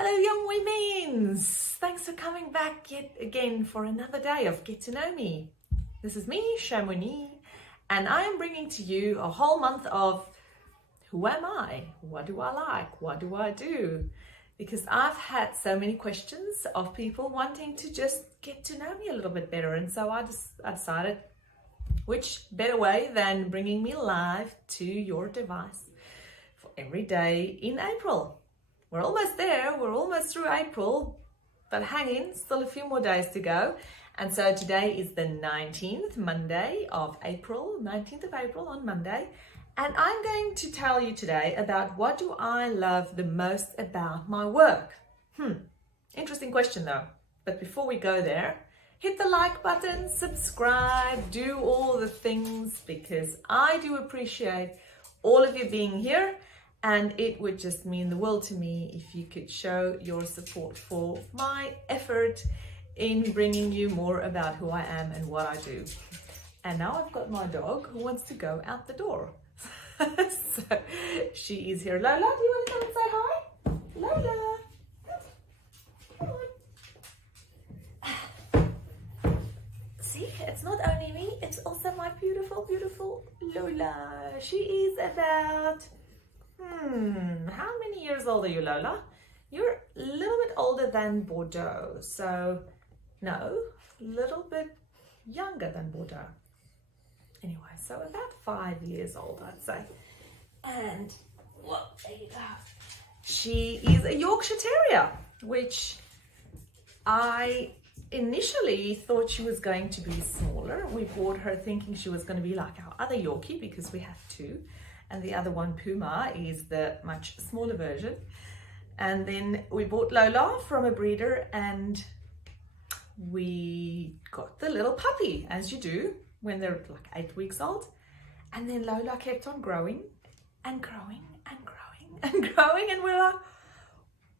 Hello, young women's! Thanks for coming back yet again for another day of Get to Know Me. This is me, Chamonix, and I am bringing to you a whole month of who am I? What do I like? What do I do? Because I've had so many questions of people wanting to just get to know me a little bit better, and so I decided which better way than bringing me live to your device for every day in April. We're almost there, we're almost through April, but hang in, still a few more days to go. And so today is the 19th Monday of April, 19th of April on Monday. And I'm going to tell you today about what do I love the most about my work. Interesting question though. But before we go there, hit the like button, subscribe, do all the things, because I do appreciate all of you being here. And it would just mean the world to me if you could show your support for my effort in bringing you more about who I am and what I do. And now I've got my dog who wants to go out the door. So she is here. Lola, do you want to come and say hi? Lola. Come on. See, it's not only me, it's also my beautiful, beautiful Lola. She is about... how many years old are you, Lola? You're a little bit older than Bordeaux. So, no, a little bit younger than Bordeaux. Anyway, so about 5 years old, I'd say. And, well, there you go. She is a Yorkshire Terrier, which I initially thought she was going to be smaller. We bought her thinking she was going to be like our other Yorkie, because we have two. And the other one, Puma, is the much smaller version. And then we bought Lola from a breeder, and we got the little puppy, as you do when they're like 8 weeks old. And then Lola kept on growing and growing and growing and growing, and we're like,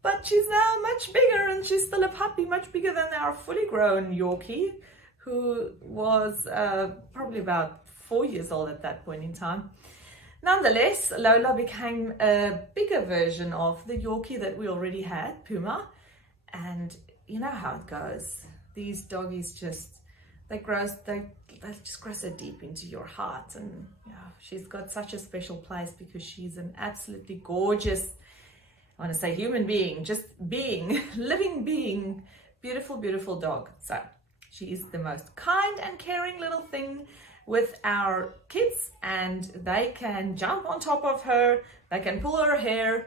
but she's now much bigger, and she's still a puppy, much bigger than our fully grown Yorkie, who was probably about 4 years old at that point in time. Nonetheless, Lola became a bigger version of the Yorkie that we already had, Puma. And you know how it goes. These doggies just, they just grow so deep into your heart. And you know, she's got such a special place because she's an absolutely gorgeous, I want to say human being, just being, living being, beautiful, beautiful dog. So she is the most kind and caring little thing with our kids, and they can jump on top of her, they can pull her hair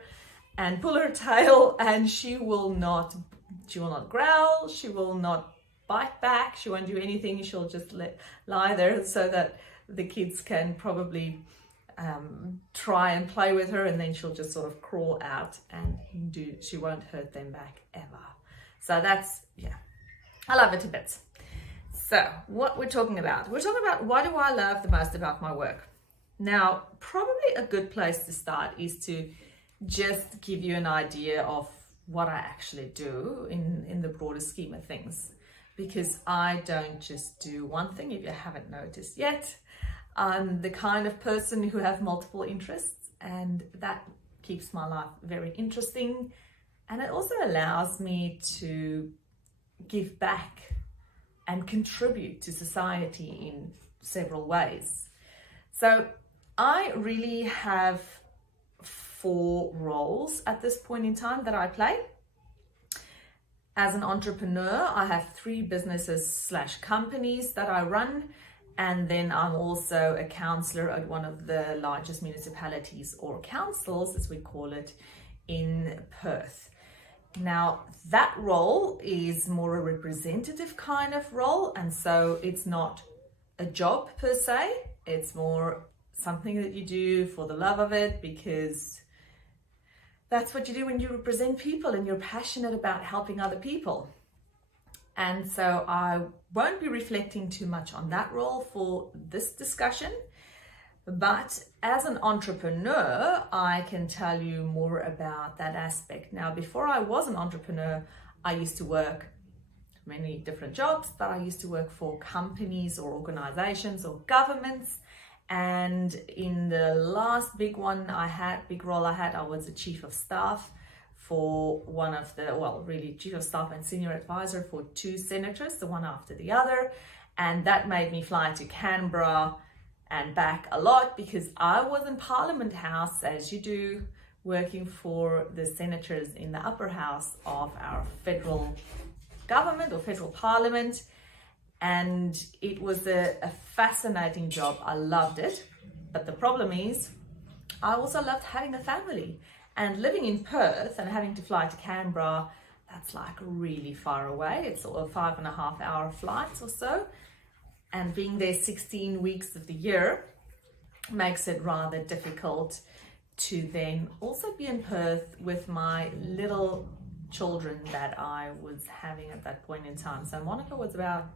and pull her tail, and she will not growl, she will not bite back, she won't do anything. She'll just lie there so that the kids can probably try and play with her, and then she'll just sort of crawl out and she won't hurt them back ever. So that's, yeah, I love it to bits. So what we're talking about what do I love the most about my work. Now, probably a good place to start is to just give you an idea of what I actually do in the broader scheme of things, because I don't just do one thing, if you haven't noticed yet. I'm the kind of person who have multiple interests, and that keeps my life very interesting, and it also allows me to give back and contribute to society in several ways. So I really have 4 roles at this point in time that I play. As an entrepreneur, I have 3 businesses / companies that I run, and then I'm also a councillor at one of the largest municipalities, or councils as we call it, in Perth. Now, that role is more a representative kind of role, and so it's not a job per se, it's more something that you do for the love of it, because that's what you do when you represent people and you're passionate about helping other people. And so I won't be reflecting too much on that role for this discussion. But as an entrepreneur, I can tell you more about that aspect. Now, before I was an entrepreneur, I used to work many different jobs, but I used to work for companies or organizations or governments. And in the last big role I had, I was the chief of staff for one of the, well, really chief of staff and senior advisor for 2 senators, the one after the other. And that made me fly to Canberra and back a lot because I was in Parliament House, as you do, working for the senators in the upper house of our federal government or federal parliament. And it was a fascinating job. I loved it. But the problem is, I also loved having a family. And living in Perth and having to fly to Canberra, that's like really far away. It's sort of 5.5-hour flights or so. And being there 16 weeks of the year makes it rather difficult to then also be in Perth with my little children that I was having at that point in time. So Monica was about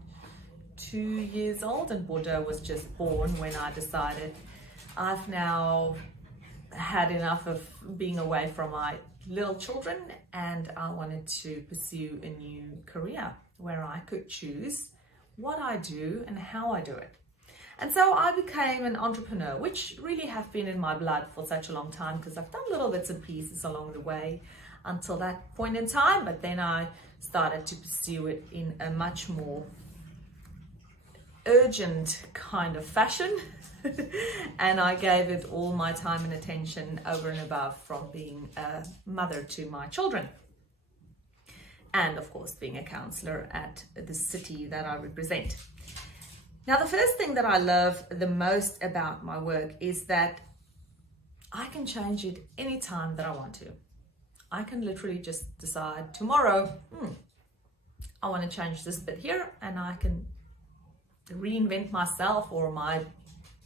2 years old and Bordeaux was just born when I decided I've now had enough of being away from my little children and I wanted to pursue a new career where I could choose what I do and how I do it. And so I became an entrepreneur, which really have been in my blood for such a long time because I've done little bits and pieces along the way until that point in time, but then I started to pursue it in a much more urgent kind of fashion. And I gave it all my time and attention over and above from being a mother to my children. And of course, being a counsellor at the city that I represent. Now, the first thing that I love the most about my work is that I can change it anytime that I want to. I can literally just decide tomorrow, I want to change this bit here, and I can reinvent myself or my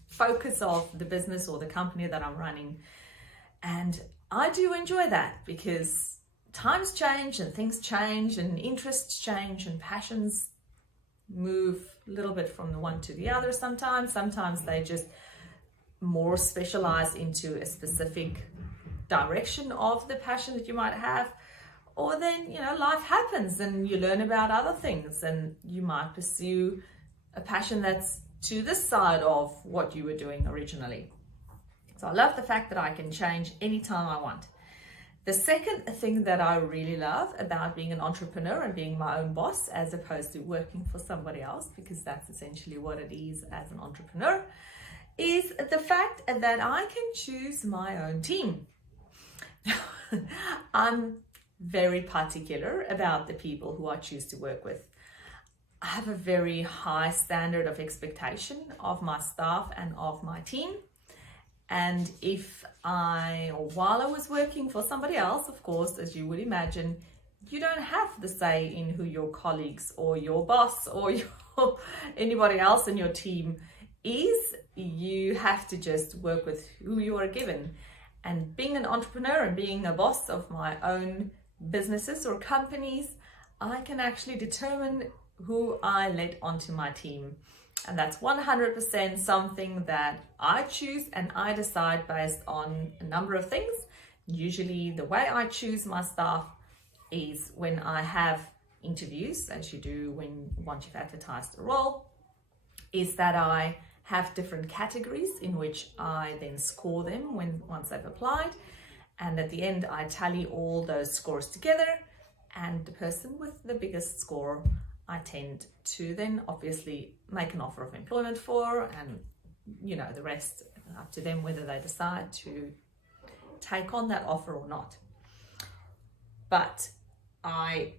focus of the business or the company that I'm running. And I do enjoy that because times change and things change and interests change and passions move a little bit from the one to the other sometimes. Sometimes they just more specialize into a specific direction of the passion that you might have. Or then, life happens and you learn about other things and you might pursue a passion that's to this side of what you were doing originally. So I love the fact that I can change anytime I want. The second thing that I really love about being an entrepreneur and being my own boss as opposed to working for somebody else, because that's essentially what it is as an entrepreneur, is the fact that I can choose my own team. I'm very particular about the people who I choose to work with. I have a very high standard of expectation of my staff and of my team. And while I was working for somebody else, of course, as you would imagine, you don't have the say in who your colleagues or your boss or anybody else in your team is. You have to just work with who you are given. And being an entrepreneur and being a boss of my own businesses or companies, I can actually determine who I let onto my team. And that's 100% something that I choose and I decide based on a number of things. Usually the way I choose my staff is when I have interviews, as you do once you've advertised a role, is that I have different categories in which I then score them once they've applied. And at the end, I tally all those scores together, and the person with the biggest score I tend to then obviously make an offer of employment for, and the rest up to them whether they decide to take on that offer or not. But I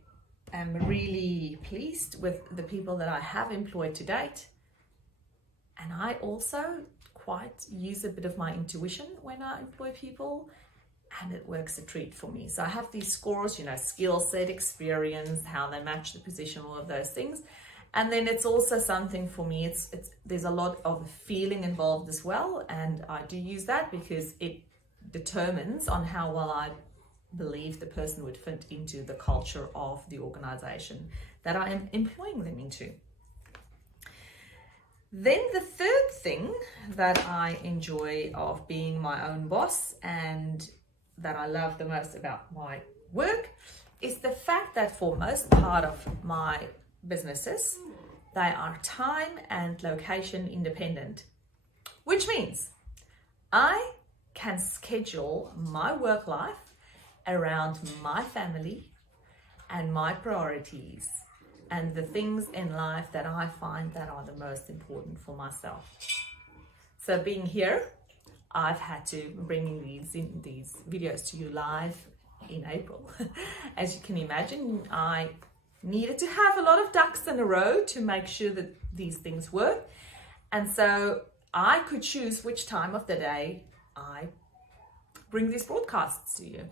am really pleased with the people that I have employed to date, and I also quite use a bit of my intuition when I employ people, and it works a treat for me. So I have these scores, skill set, experience, how they match the position, all of those things. And then it's also something for me, there's a lot of feeling involved as well. And I do use that because it determines on how well I believe the person would fit into the culture of the organization that I am employing them into. Then the third thing that I enjoy of being my own boss and that I love the most about my work is the fact that for most part of my businesses, they are time and location independent, which means I can schedule my work life around my family and my priorities and the things in life that I find that are the most important for myself. So being here, I've had to bring these videos to you live in April. As you can imagine, I needed to have a lot of ducks in a row to make sure that these things work. And so I could choose which time of the day I bring these broadcasts to you.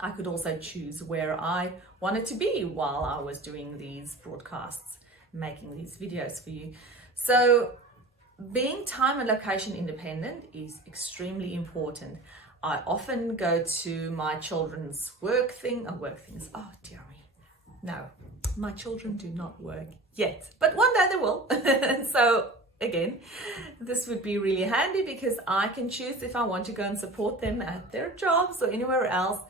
I could also choose where I wanted to be while I was doing these broadcasts, making these videos for you. So being time and location independent is extremely important. I often go to my children's work things. Oh dear me. No, my children do not work yet, but one day they will. So again, this would be really handy because I can choose if I want to go and support them at their jobs or anywhere else.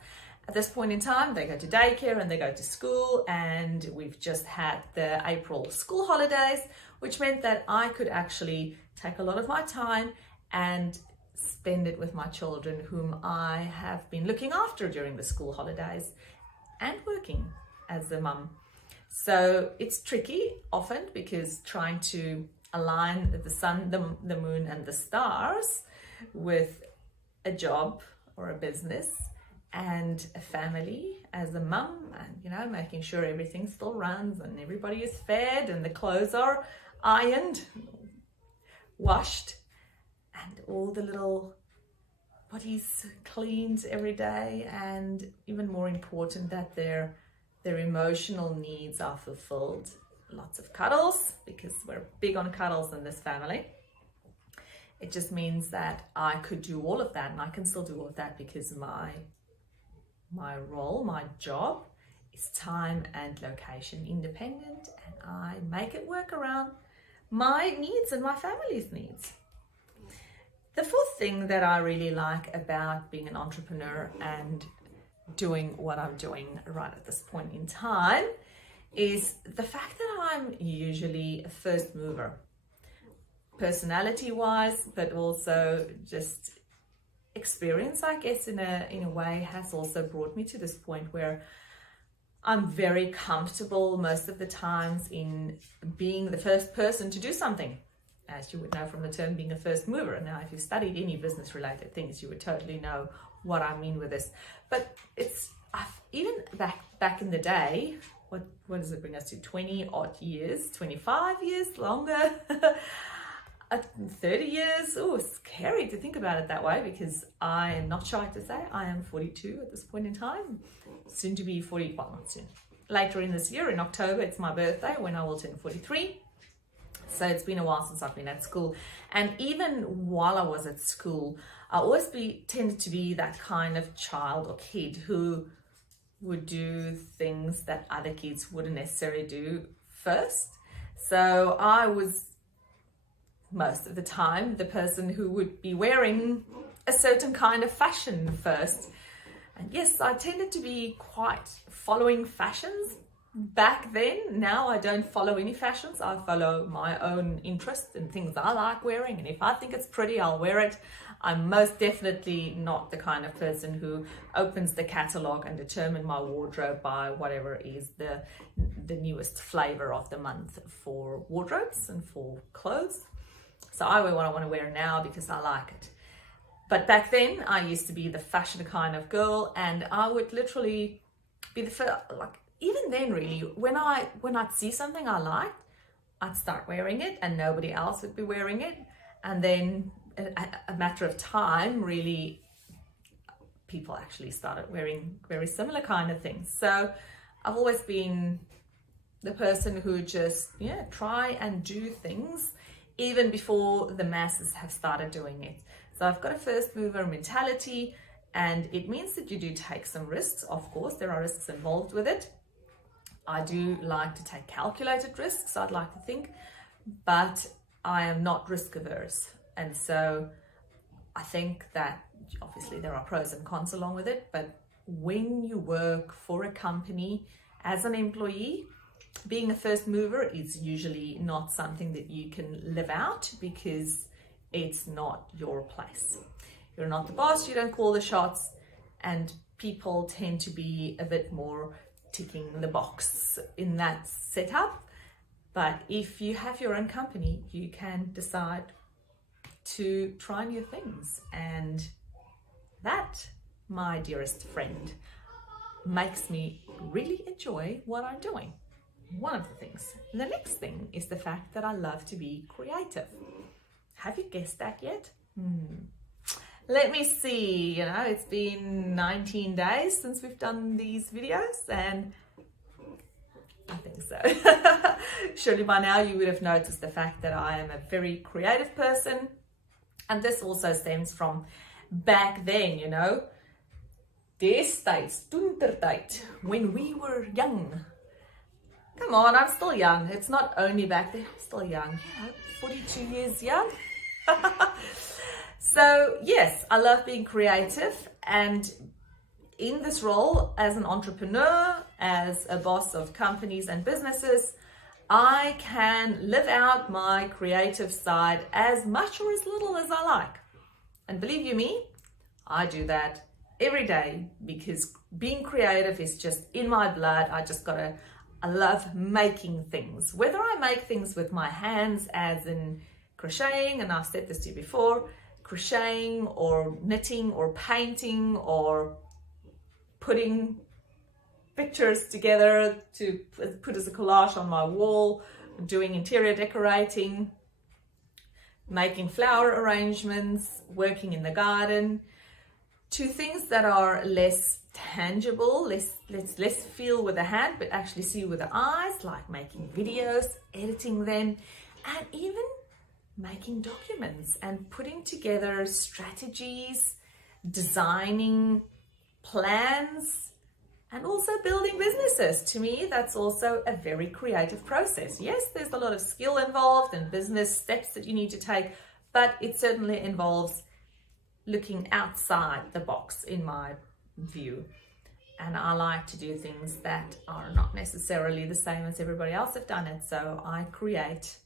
At this point in time, they go to daycare and they go to school, and we've just had the April school holidays, which meant that I could actually take a lot of my time and spend it with my children, whom I have been looking after during the school holidays and working as a mum. So it's tricky often because trying to align the sun, the moon and the stars with a job or a business and a family as a mum, and making sure everything still runs and everybody is fed and the clothes are ironed, washed, and all the little bodies cleaned every day, and even more important that their emotional needs are fulfilled. Lots of cuddles, because we're big on cuddles in this family. It just means that I could do all of that, and I can still do all of that because my role, my job is time and location independent, and I make it work around my needs and my family's needs. The fourth thing that I really like about being an entrepreneur and doing what I'm doing right at this point in time is the fact that I'm usually a first mover, personality wise, but also just experience, I guess, in a way has also brought me to this point where I'm very comfortable most of the times in being the first person to do something, as you would know from the term being a first mover. Now, if you've studied any business related things, you would totally know what I mean with this. But even back in the day, what does it bring us to? 20 odd years, 25 years, longer, 30 years. Oh, it's scary to think about it that way, because I am not shy to say I am 42 at this point in time, soon to be 40, well, not soon. Later in this year, in October, it's my birthday when I will turn 43. So it's been a while since I've been at school. And even while I was at school, I always tended to be that kind of child or kid who would do things that other kids wouldn't necessarily do first. So I was most of the time the person who would be wearing a certain kind of fashion first. And yes, I tended to be quite following fashions back then. Now I don't follow any fashions. I follow my own interests and things I like wearing, and if I think it's pretty, I'll wear it. I'm most definitely not the kind of person who opens the catalog and determine my wardrobe by whatever is the newest flavor of the month for wardrobes and for clothes. So I wear what I want to wear now because I like it. But back then I used to be the fashion kind of girl, and I would literally be the first, even then really, when I'd see something I liked, I'd start wearing it and nobody else would be wearing it. And then a matter of time, really, people actually started wearing very similar kind of things. So I've always been the person who just, try and do things even before the masses have started doing it. So I've got a first mover mentality, and it means that you do take some risks. Of course, there are risks involved with it. I do like to take calculated risks, I'd like to think, but I am not risk averse. And so I think that obviously there are pros and cons along with it, but when you work for a company as an employee, being a first mover is usually not something that you can live out because it's not your place. You're not the boss, you don't call the shots, and people tend to be a bit more ticking the box in that setup. But if you have your own company, you can decide to try new things. And that, my dearest friend, makes me really enjoy what I'm doing. One of the things. The next thing is the fact that I love to be creative. Have you guessed that yet? Let me see, it's been 19 days since we've done these videos, and I think so. Surely by now you would have noticed the fact that I am a very creative person, and this also stems from back then, destijds, toentertijd, when we were young. Come on, I'm still young. It's not only back then, I'm still young, 42 years young. So yes, I love being creative, and in this role as an entrepreneur, as a boss of companies and businesses, I can live out my creative side as much or as little as I like. And believe you me, I do that every day, because being creative is just in my blood. I love making things, whether I make things with my hands as in crocheting, and I've said this to you before, crocheting or knitting or painting or putting pictures together to put as a collage on my wall, doing interior decorating, making flower arrangements, working in the garden, to things that are less tangible, let's feel with the hand, but actually see with the eyes, like making videos, editing them, and even making documents and putting together strategies, designing plans, and also building businesses. To me, that's also a very creative process. Yes, there's a lot of skill involved and business steps that you need to take, but it certainly involves looking outside the box, in my view. And I like to do things that are not necessarily the same as everybody else have done it. So I create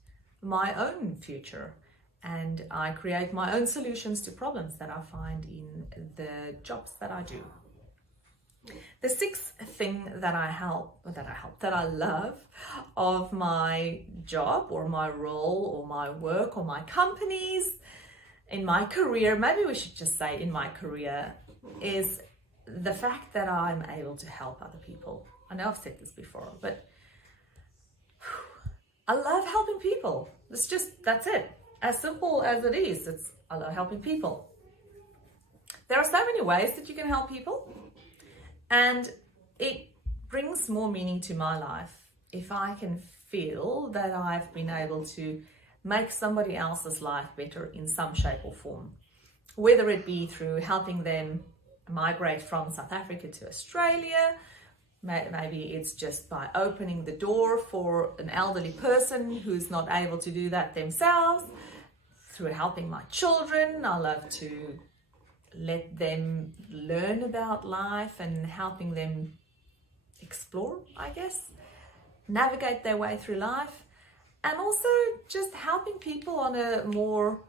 my own future, and I create my own solutions to problems that I find in the jobs that I do. The sixth thing that I love of my job or my role or my work or my companies, in my career, maybe we should just say in my career, is the fact that I'm able to help other people. I know I've said this before, but I love helping people. That's it. As simple as it is, I love helping people. There are so many ways that you can help people, and it brings more meaning to my life if I can feel that I've been able to make somebody else's life better in some shape or form, whether it be through helping them migrate from South Africa to Australia. Maybe it's just by opening the door for an elderly person who's not able to do that themselves, through helping my children. I love to let them learn about life and helping them explore, I guess, navigate their way through life. And also just helping people on a more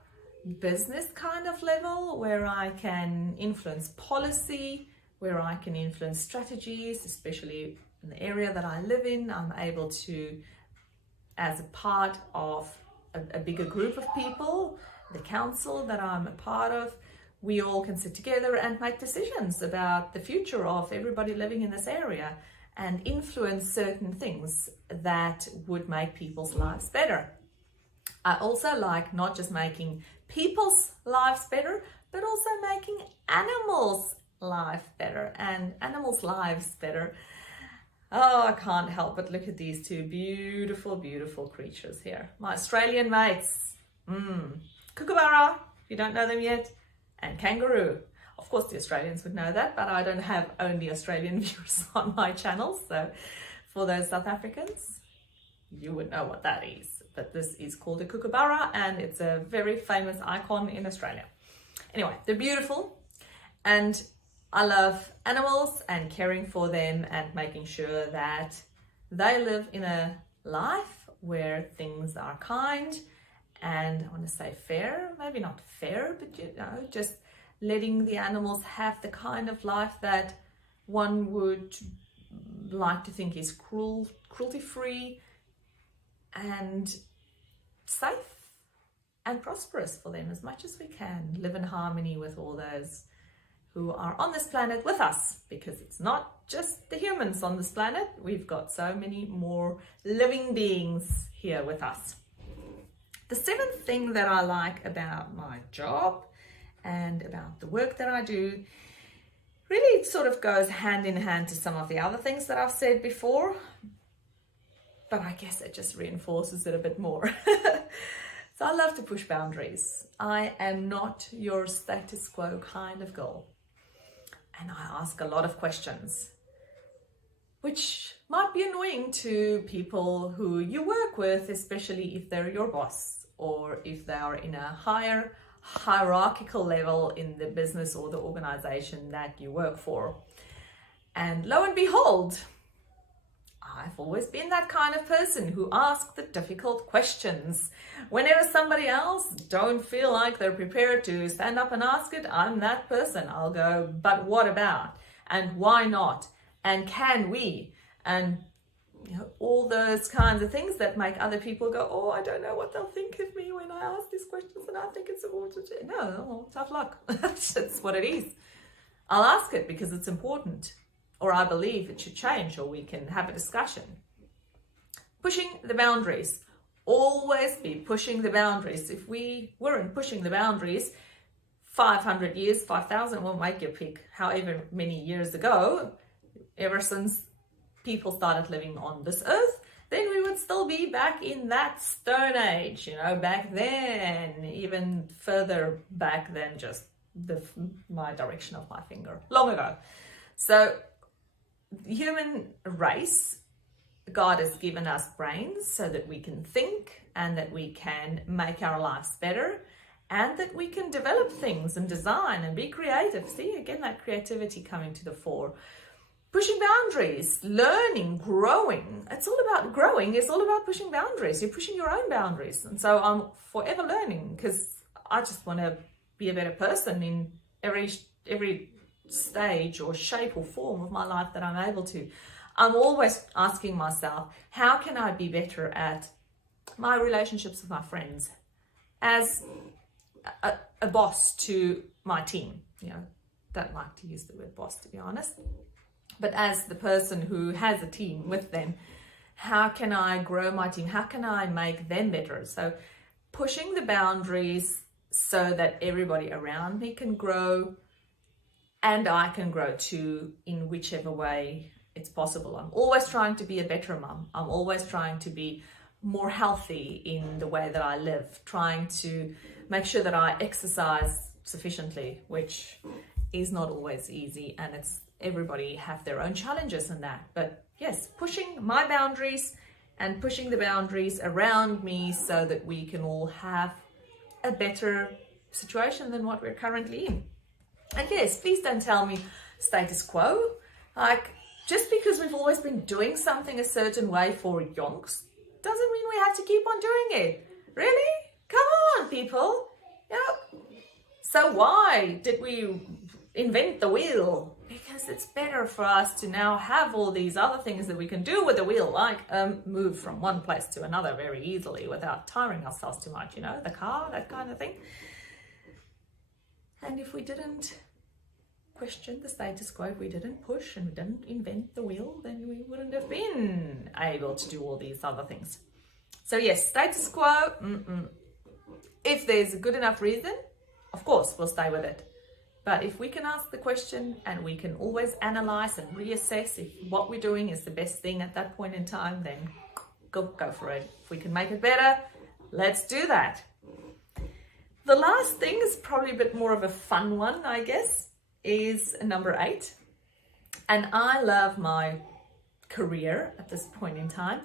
business kind of level, where I can influence policy, where I can influence strategies, especially in the area that I live in. I'm able to, as a part of a bigger group of people, the council that I'm a part of, we all can sit together and make decisions about the future of everybody living in this area and influence certain things that would make people's lives better. I also like not just making people's lives better, but also making animals' life better and animals' lives better. Oh, I can't help but look at these two beautiful, beautiful creatures here. My Australian mates. Kookaburra, if you don't know them yet, and kangaroo. Of course, the Australians would know that, but I don't have only Australian viewers on my channel. So for those South Africans, you would know what that is. But this is called a kookaburra, and it's a very famous icon in Australia. Anyway, they're beautiful, and I love animals and caring for them and making sure that they live in a life where things are kind and, I want to say fair, maybe not fair, but just letting the animals have the kind of life that one would like to think is cruelty-free and safe and prosperous for them as much as we can. Live in harmony with all those who are on this planet with us, because it's not just the humans on this planet. We've got so many more living beings here with us. The seventh thing that I like about my job and about the work that I do, really it sort of goes hand in hand to some of the other things that I've said before, but I guess it just reinforces it a bit more. So I love to push boundaries. I am not your status quo kind of girl. And I ask a lot of questions, which might be annoying to people who you work with, especially if they're your boss or if they are in a higher hierarchical level in the business or the organization that you work for. And lo and behold, I've always been that kind of person who asks the difficult questions. Whenever somebody else don't feel like they're prepared to stand up and ask it, I'm that person. I'll go, but what about? And why not? And can we? And all those kinds of things that make other people go, oh, I don't know what they'll think of me when I ask these questions, and I think it's important. No, tough luck. That's what it is. I'll ask it because it's important, or I believe it should change, or we can have a discussion. Pushing the boundaries. Always be pushing the boundaries. If we weren't pushing the boundaries 500 years, 5,000, we'll make your pick, however many years ago, ever since people started living on this earth, then we would still be back in that stone age, back then, even further back than just my direction of my finger, long ago. So the human race, God has given us brains so that we can think and that we can make our lives better and that we can develop things and design and be creative. See, again, that creativity coming to the fore. Pushing boundaries, learning, growing. It's all about growing. It's all about pushing boundaries. You're pushing your own boundaries. And so I'm forever learning because I just want to be a better person in every stage or shape or form of my life that I'm able to. I'm always asking myself, how can I be better at my relationships with my friends as a boss to my team? Don't like to use the word boss, to be honest. But as the person who has a team with them, how can I grow my team? How can I make them better? So pushing the boundaries so that everybody around me can grow and I can grow too in whichever way it's possible. I'm always trying to be a better mum. I'm always trying to be more healthy in the way that I live, trying to make sure that I exercise sufficiently, which is not always easy, and everybody have their own challenges in that. But yes, pushing my boundaries and pushing the boundaries around me so that we can all have a better situation than what we're currently in. And yes, please don't tell me status quo. Like, just because we've always been doing something a certain way for yonks doesn't mean we have to keep on doing it. Really? Come on, people. So why did we invent the wheel? Because it's better for us to now have all these other things that we can do with the wheel, like move from one place to another very easily without tiring ourselves too much, the car, that kind of thing. And if we didn't question the status quo, if we didn't push and we didn't invent the wheel, then we wouldn't have been able to do all these other things. So yes, status quo, if there's a good enough reason, of course, we'll stay with it. But if we can ask the question and we can always analyze and reassess if what we're doing is the best thing at that point in time, then go for it. If we can make it better, let's do that. The last thing is probably a bit more of a fun one, I guess, is number 8. And I love my career at this point in time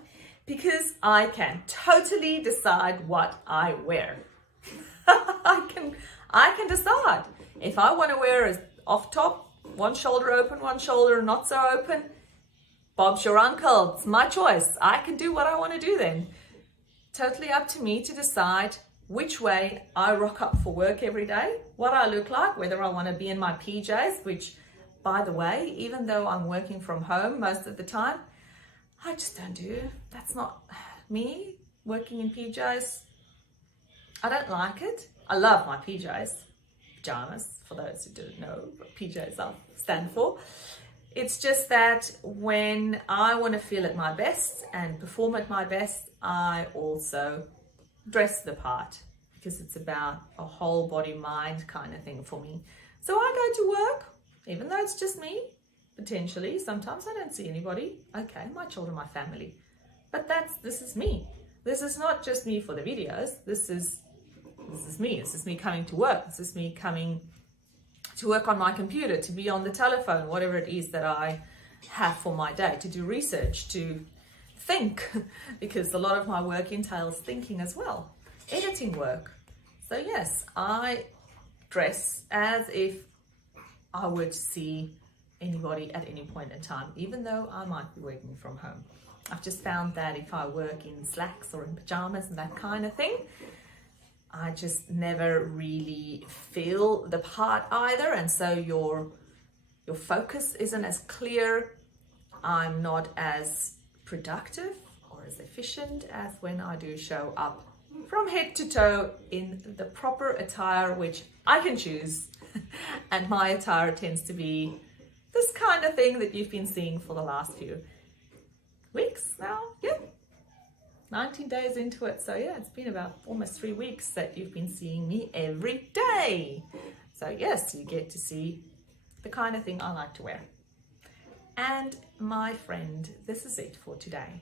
because I can totally decide what I wear. I can decide. If I want to wear a off top, one shoulder open, one shoulder not so open, Bob's your uncle. It's my choice. I can do what I want to do then. Totally up to me to decide which way I rock up for work every day, what I look like, whether I want to be in my PJs, which by the way, even though I'm working from home most of the time, I just don't do. That's not me, working in PJs. I don't like it. I love my PJs, pajamas, for those who didn't know what PJs stand for. It's just that when I want to feel at my best and perform at my best, I also dress the part, because it's about a whole body mind kind of thing for me. So I go to work, even though it's just me, potentially. Sometimes I don't see anybody. Okay, my children, my family. But this is me. This is not just me for the videos. This is me. This is me coming to work. This is me coming to work on my computer, to be on the telephone, whatever it is that I have for my day, to do research, to think, because a lot of my work entails thinking as well, editing work. So yes, I dress as if I would see anybody at any point in time, even though I might be working from home. I've just found that if I work in slacks or in pajamas and that kind of thing, I just never really feel the part either, and so your focus isn't as clear. I'm not as productive or as efficient as when I do show up from head to toe in the proper attire, which I can choose. And my attire tends to be this kind of thing that you've been seeing for the last few weeks now. Yeah, 19 days into it. So yeah, it's been about almost 3 weeks that you've been seeing me every day. So yes, you get to see the kind of thing I like to wear. And my friend, this is it for today.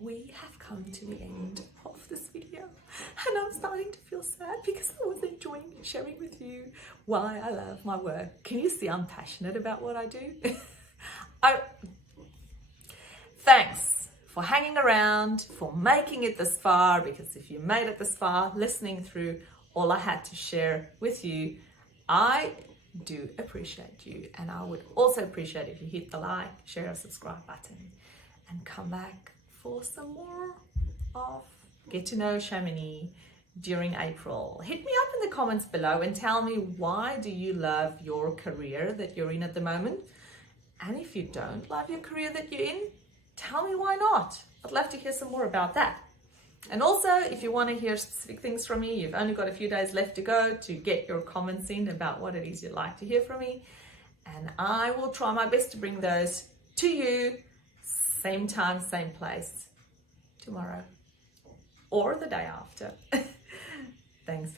We have come to the end of this video, and I'm starting to feel sad because I was enjoying sharing with you why I love my work. Can you see I'm passionate about what I do? Thanks for hanging around, for making it this far, because if you made it this far, listening through all I had to share with you, I do appreciate you. And I would also appreciate if you hit the like, share, or subscribe button and come back for some more of Get to Know Chamonix during April. Hit me up in the comments below and tell me, why do you love your career that you're in at the moment? And if you don't love your career that you're in, tell me why not. I'd love to hear some more about that. And also, if you want to hear specific things from me, you've only got a few days left to go to get your comments in about what it is you'd like to hear from me. And I will try my best to bring those to you, same time, same place, tomorrow or the day after. Thanks.